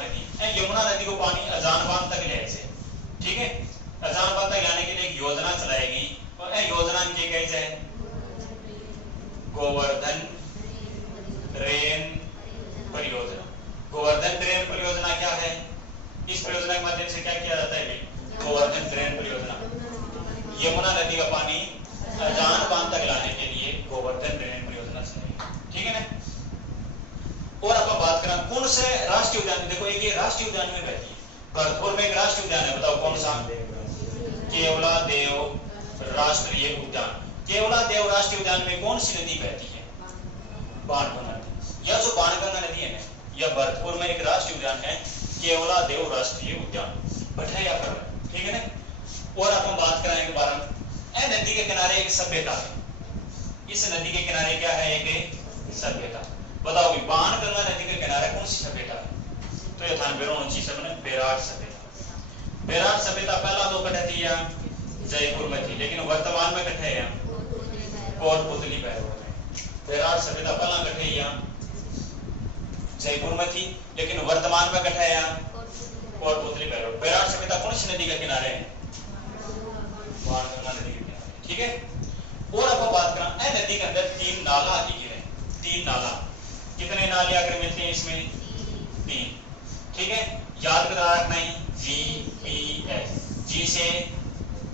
नदी को पानी अजान बांध तक ले से। ठीक है, अजान बांध तक लाने के लिए एक योजना चलाएगी, और योजना की कही जाए गोवर्धन ड्रेन परियोजना। गोवर्धन ड्रेन परियोजना क्या है? इस परियोजना के माध्यम से क्या किया जाता है? गोवर्धन ड्रेन परियोजना यमुना नदी का पानी अजान बांध तक लाने के लिए गोवर्धन ड्रेन परियोजना चलाएगी। ठीक है ना। और अपन बात करें कौन से राष्ट्रीय उद्यान, देखो एक ये राष्ट्रीय उद्यान में बहती है, भरतपुर में एक राष्ट्रीय उद्यान है, बताओ कौन सा? केवलादेव राष्ट्रीय उद्यान। केवलादेव राष्ट्रीय उद्यान में कौन सी नदी बहती है? बाणगंगा नदी। यह जो बाणगंगा नदी है ना, यह भरतपुर में एक राष्ट्रीय उद्यान है, केवलादेव राष्ट्रीय उद्यान, भटैया पर। ठीक है ना। और अपन बात करें के बारे में, नदी के किनारे एक सभ्यता है। इस नदी के किनारे क्या है? एक सभ्यता। बताओ भी बाणगंगा नदी के किनारे कौन सी सभ्यता है? तो ये ध्यान बेरो ऊंची सब ने बैराठ सभ्यता। बैराठ सभ्यता पहला तो कठे थी या जयपुर में थी, लेकिन वर्तमान में कठे है कोटपुतली पैरो में। बैराठ सभ्यता पहला कठे या जयपुर में थी, लेकिन वर्तमान में कठे है कोटपुतली पैरो। बैराठ सभ्यता कौन सी नदी के किनारे है? बाणगंगा नदी के किनारे। ठीक है, और अब बात करें नदी के अंदर 3 नाला आती है। 3 नाला, कितने नाले आकर मिलते हैं इसमें? 3। ठीक है, याद करा रखना है GPS। जी से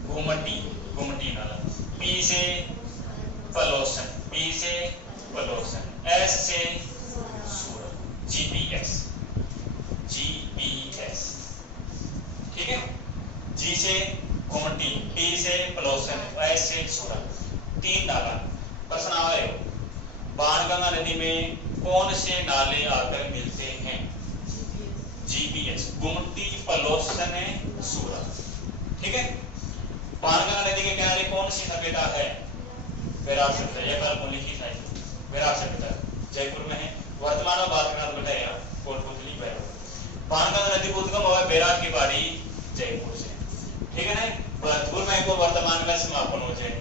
घुमटी नाला, P से पलोसन, S से सूरत, GPS। ठीक है, G से घुमटी, P से पलोसन, S से सूरत, 3 नाला। प्रश्न आ रहे हो, बाणगंगा नदी में कौन से नाले आकर मिलते हैं? GPS, गुमटी, पलोसन, सूरत। ठीक है, बाणगंगा नदी के किनारे कौन सी सभ्यता है? बैराठ सभ्यता। यह कल लिखी था, बैराठ सभ्यता जयपुर में है। वर्तमान में बात करना तो बताया कोटपुतली पैरो। बाणगंगा नदी को उद्गम हुआ बैराठ की पहाड़ी जयपुर से। ठीक है ना। भरतपुर में को वर्तमान में समापन हो जाए।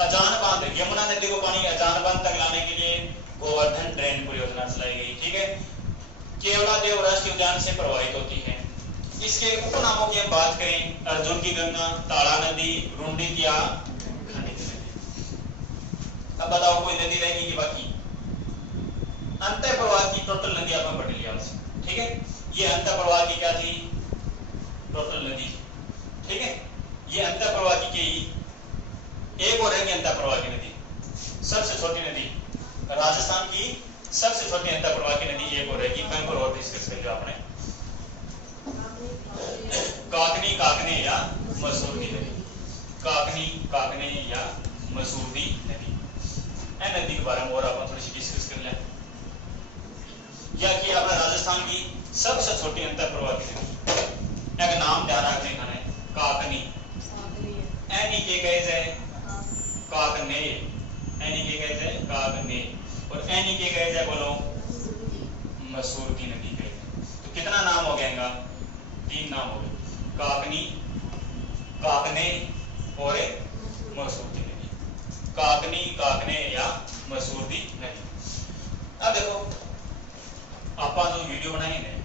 अजान बांध, यमुना नदी को पानी अजान बांध तक लाने के लिए गोवर्धन ड्रेन परियोजना चलाई गई। ठीक है, केवलादेव राष्ट्रीय उद्यान से प्रभावित होती है। इसके उपनामों की हम बात करें, अर्जुन की गंगा, ताला नदी, रुंडित या खंडित नदी। अब बताओ कोई नदी रहेगी कि बाकी? अंत प्रवाह की टोटल नदी आपने पढ़ लिया। ठीक है, ये अंत प्रवाह की क्या थी? टोटल नदी। ठीक है, ये अंत प्रवाह की एक और रहेगी अंत प्रवाह की नदी, सबसे छोटी नदी राजस्थान की सबसे छोटी अंत प्रवाह की नदी एक और रहेगी। कहीं पर और डिस्कस कर लो आपने, काकनी या मसूरी नदी। काकनी या मसूरी नदी। नदी के बारे में और अपन थोड़ी सी डिस्कस कर लें। या कि आपने राजस्थान की सबसे छोटी अंतर प्रवाह एक नाम ध्यान रखने का है काकनी एनी के कहे जाए काकने एनी के कहे जाए काकने और एनी के कहे जाए बोलो मसूरती नदी कहे जाए। तो कितना नाम हो गएगा 3 नाम हो गए काकनी काकने और मसूरती नदी काकनी काकने या मसूरती नदी। अब देखो आप जो वीडियो बनाई ने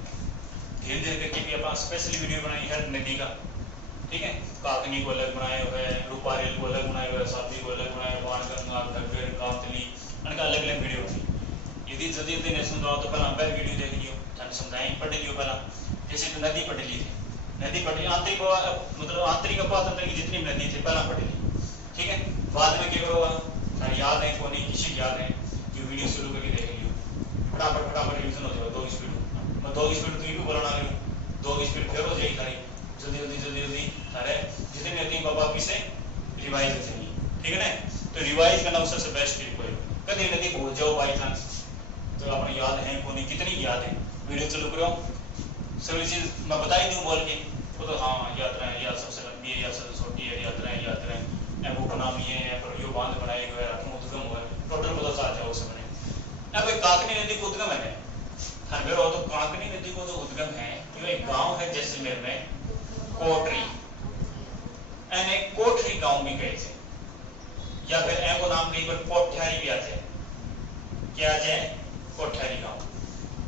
धीरे धीरे करके भी आप स्पेशली वीडियो बनाई हर नदी का ठीक है काकनी को अलग बनाए हुए रूपारेल को अलग बनाए हुए साबी को अलग बनाए बाणगंगा घग्गर कांतली उनका अलग अलग वीडियो बनाई। यदि जल्दी नहीं समझाओ तो पहला वह वीडियो देख लियो समझाएं पढ़ लियो पहला जैसे तो नदी पढ़ ली थी नदी पढ़ ली आंतरिक मतलब आंतरिक अपातंत्र की जितनी नदी थी पहला पढ़ ली ठीक है। बाद में क्या करोगा याद है को नहीं किसी याद है जो वीडियो शुरू करके देख लियो फटाफट रिवीजन हो जाएगा 2 स्पीड मैं 2 स्पीड तो भी बोलना लूँ 2 स्पीड फिर हो जाएगी सारी जल्दी सारे जितनी रहती है वापस से रिवाइज हो जाएगी ठीक है ना। तो रिवाइज करना सबसे बेस्ट ट्रिक है कभी नदी भूल जाओ बाई चांस तो अपने याद है को नहीं कितनी याद है वीडियो चालू करो सभी चीज मैं बता ही दूं बोल के वो तो हाँ यात्रा है या सबसे लंबी है या सबसे छोटी है यात्रा है वो नाम ये है पर यो बांध बनाए गए उद्गम हुआ टोटल पता चल जाओ सबने अब काकनी नदी को उद्गम है हर हो तो काकनी नदी को जो उद्गम है ये एक गांव है जैसलमेर में कोटरी एने कोटरी गांव भी कहे थे या फिर ए को नाम कहीं पर कोठ्यारी भी आते क्या जाए कोठ्यारी गांव।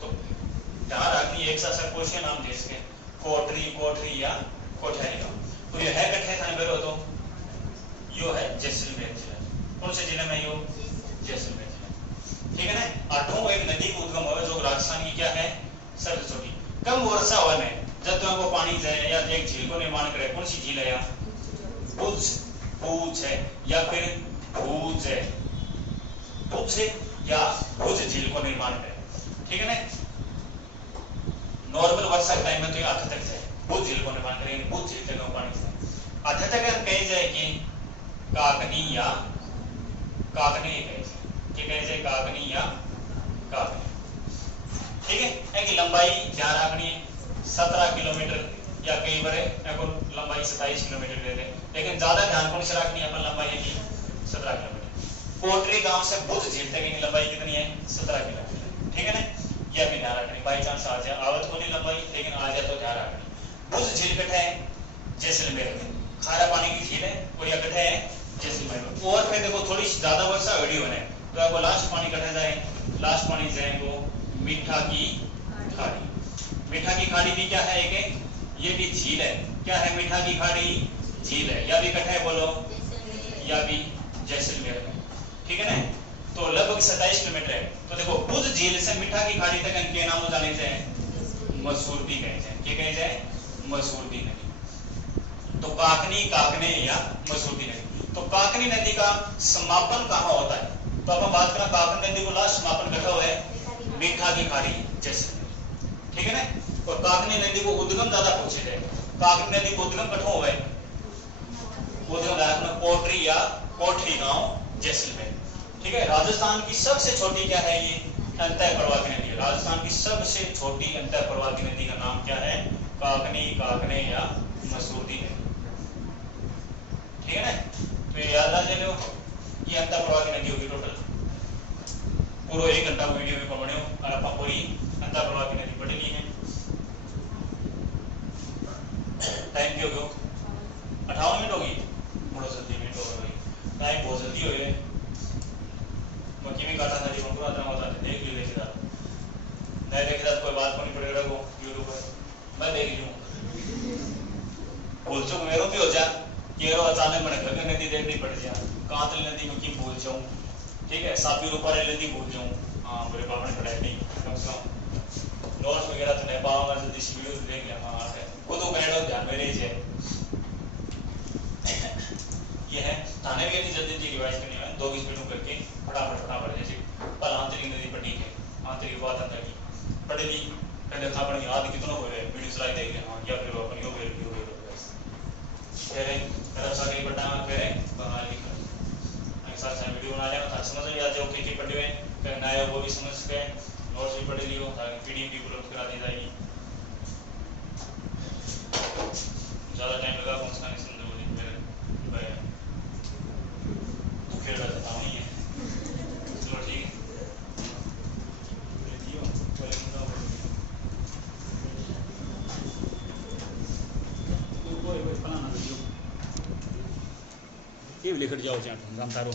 तो ध्यान रखनी एक सा क्वेश्चन नाम दे इसके कोटरी या कोठ्यारी गांव। तो ये है कठे थाने पर हो तो यो है जैसलमेर जिला कौन से जिले में यो जैसलमेर जिला ठीक है ना। आठों एक नदी को उद्गम हुआ जो राजस्थान की क्या है सबसे छोटी कम वर्षा होने जब तुम को पानी जाए या एक झील को निर्माण करे कौन सी झील है या भूज है या फिर भूज है भूज है या भूज झील को निर्माण करे ठीक है ना। नॉर्मल वर्षा के टाइम में तो ये आधा तक जाए भूज झील को निर्माण करेंगे भूज झील तक पानी जाए आधा तक कहे जाए कि काकनी या काकनी कहे जाए काकनी या काकनी ठीक है। एक लंबाई ध्यान रखनी है 17 किलोमीटर या कई बार लंबाई 27 किलोमीटर दे दें लेकिन ज्यादा ध्यान कौन से रखनी है अपन लंबाई की 17 किलोमीटर। कोटरी गांव से भुज झील तक की लंबाई कितनी है 17 किलोमीटर ठीक है ना। यह भी ध्यान रखनी बाई चांस आ जाए आवत को नहीं लंबाई लेकिन आ जाए तो ध्यान रखनी। भुज झील कट्ठा है जैसलमेर में खारा पानी की झील है और यह कट्ठा है जैसलमेर में। और फिर देखो थोड़ी ज्यादा वर्षा वीडियो बने तो आपको लास्ट पानी कट्ठा जाए लास्ट पानी जाए वो मीठा की खाड़ी। मीठा की खाड़ी भी क्या है एक ये भी झील है क्या है मीठा की खाड़ी झील है या भी कट्ठा है बोलो या भी जैसलमेर में ठीक है ना। तो लगभग 27 किलोमीटर है। तो देखो भुज झील से मीठा की खाड़ी तक इनके नाम जाने से मसूरती कहे जाए क्या कहे जाए मसूरती नदी। तो काकनी काकने या मसूरती नदी। तो काकनी नदी का समापन कहाँ होता है तो अब हम बात करें काकनी नदी को लास्ट समापन कटा हुआ है मीठा की खाड़ी जैसलमेर ठीक है ना। और काकनी नदी को उद्गम ज्यादा पूछे गए काकनी नदी को उद्गम कठों हुआ है उद्गम कोटरी या कोठरी गांव जैसलमेर ठीक है। राजस्थान की सबसे छोटी क्या है ये अंतः प्रवाही नदी। राजस्थान की सबसे छोटी अंतः प्रवाही नदी का नाम क्या है काकनी काकने या मसूरती नदी ठीक है ना। तो ये याद आ जाए ये अंतः प्रवाही नदी होगी टोटल पूरा 1 घंटा वीडियो में पढ़ने और आप पूरी अंतः प्रवाही नदी पढ़ ली है। टाइम भी हो गया 58 मिनट होगी बड़ा जल्दी मिनट हो गई टाइम बहुत जल्दी हो गया बाकी भी काटा था जीवन पूरा ड्रामा था देख ली देखिए नहीं देखिए कोई बात को नहीं पड़ेगा वो यूट्यूब पर मैं देख लूँ भूल चूक मेरो भी हो जा कि अचानक मैंने घर नदी देखनी पड़ जाए कांतली नदी में की भूल जाऊँ ठीक है साबी रूपारे नदी भूल जाऊँ हाँ मेरे पापा ने पढ़ाई नहीं कम से कम नोट्स वगैरह तो नहीं पाऊंगा जल्दी से वीडियो देख लिया हाँ है वो तो कनेडा ध्यान में रही है ये है थाने भी इतनी जल्दी जल्दी रिवाइज करनी है 2 स्पीडों करके फटाफट जैसे पर आंतरिक नदी पर ठीक है आंतरिक बात अंदर की पढ़ ली फिर देखा अपने याद कितना हो रहा है वीडियो स्लाइड देख लिया हाँ या फिर अपनी हो गई फिर मेरा सारे बटा फिर बना लिखा साथ वीडियो बना लिया था समझ में आ जाओ कि पढ़े हुए फिर नया वो भी समझ के नोट्स भी पढ़ लियो, पीडीएफ भी उपलब्ध करा दी जाएगी। ज़्यादा टाइम लगा पहुँचना नहीं समझो खेल रहा नहीं है। चलो ठीक है। ये लिख जाओ चाट हम तारो